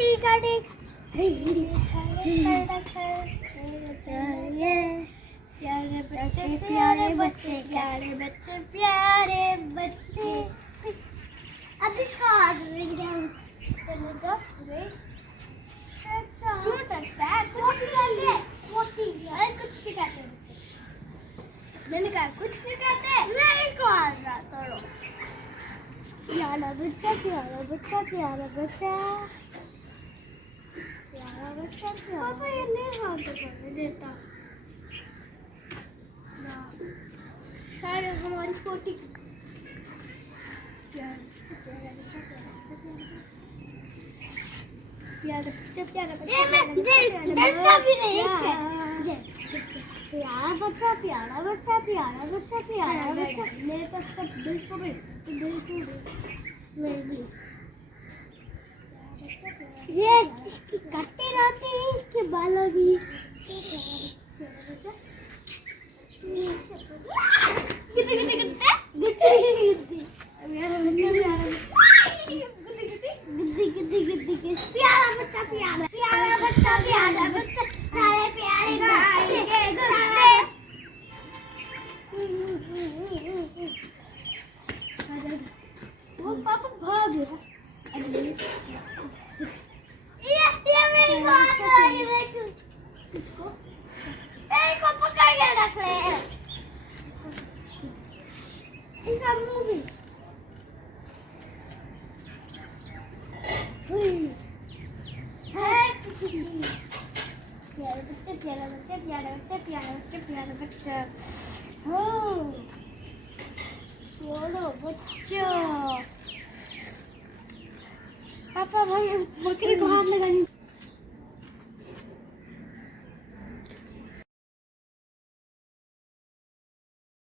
रोटी काटे प्यारे बच्चे प्यारे बच्चे प्यारे बच्चे। अब इसका क्यों डरता है? कुछ नहीं कहते। मैंने कहा कुछ नहीं कहते। मैं इसको आ रहा तो प्यारा बच्चा प्यारा बच्चा प्यारा बच्चा प्यारा बच्चा। पापा ये नहीं हाथ करने देता ना, शायद हमारी पोटी प्यारा बच्चा प्यारा बच्चा प्यारा भी नहीं प्यारा बच्चा प्यारा बच्चा प्यारा बच्चा प्यारा बच्चा। मेरे पास सब बिल्कुल ये इसकी कट्टे रहते हैं, इसके बालों भी। प्यारा बच्चा प्यारा प्यारा बच्चा प्यारा बच्चा प्यारे प्यारे वो पापा भाग गया। ये मेरी बात है। किसको? इसको पकड़ के रख ले। इसका मुंह भी। प्यारा बच्चा प्यारा बच्चा प्यारा बच्चा प्यारा बच्चा प्यारा बच्चा। हो प्यारा बच्चा। पापा भाई बकरी को हाथ लगानी।